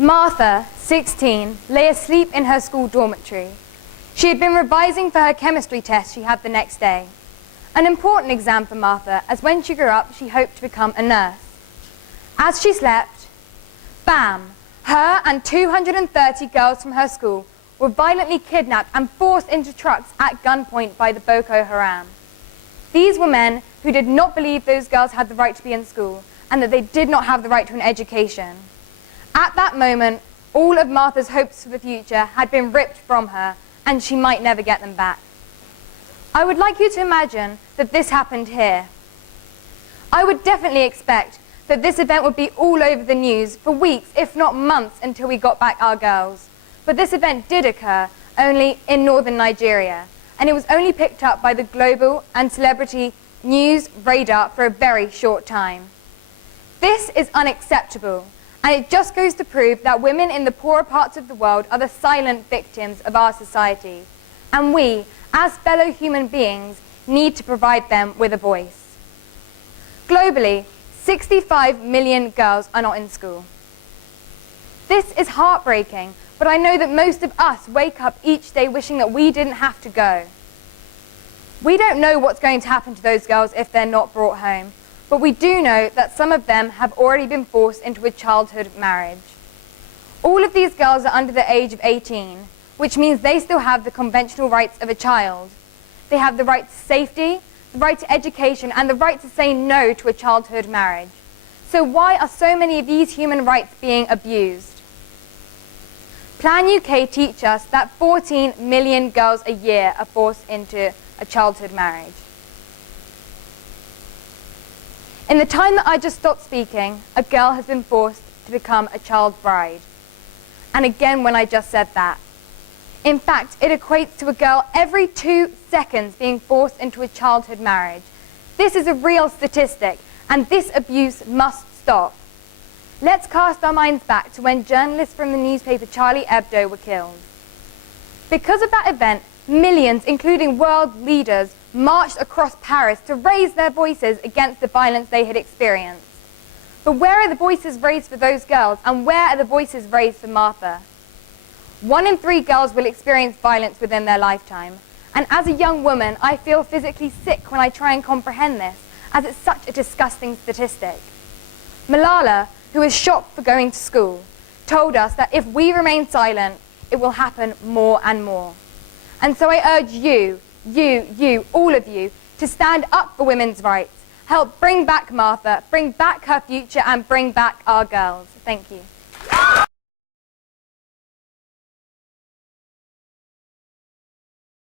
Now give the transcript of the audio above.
Martha, 16, lay asleep in her school dormitory. She had been revising for her chemistry test she had the next day. An important exam for Martha, as when she grew up, she hoped to become a nurse. As she slept, bam, her and 230 girls from her school were violently kidnapped and forced into trucks at gunpoint by the Boko Haram. These were men who did not believe those girls had the right to be in school and that they did not have the right to an education. At that moment, all of Martha's hopes for the future had been ripped from her, and she might never get them back. I would like you to imagine that this happened here. I would definitely expect that this event would be all over the news for weeks, if not months, until we got back our girls. But this event did occur only in northern Nigeria, and it was only picked up by the global and celebrity news radar for a very short time. This is unacceptable. And it just goes to prove that women in the poorer parts of the world are the silent victims of our society. And we, as fellow human beings, need to provide them with a voice. Globally, 65 million girls are not in school. This is heartbreaking, but I know that most of us wake up each day wishing that we didn't have to go. We don't know what's going to happen to those girls if they're not brought home. But we do know that some of them have already been forced into a childhood marriage. All of these girls are under the age of 18, which means they still have the conventional rights of a child. They have the right to safety, the right to education, and the right to say no to a childhood marriage. So why are so many of these human rights being abused? Plan UK teach us that 14 million girls a year are forced into a childhood marriage. In the time that I just stopped speaking, a girl has been forced to become a child bride. And again when I just said that. In fact, it equates to a girl every 2 seconds being forced into a childhood marriage. This is a real statistic, and this abuse must stop. Let's cast our minds back to when journalists from the newspaper Charlie Hebdo were killed. Because of that event, millions, including world leaders, marched across Paris to raise their voices against the violence they had experienced. But where are the voices raised for those girls, and where are the voices raised for Martha? 1 in 3 girls will experience violence within their lifetime, and as a young woman, I feel physically sick when I try and comprehend this, as it's such a disgusting statistic. Malala, who is shocked for going to school, told us that if we remain silent, it will happen more and more. And so I urge you, all of you, to stand up for women's rights, help bring back Martha, bring back her future, and bring back our girls. Thank you.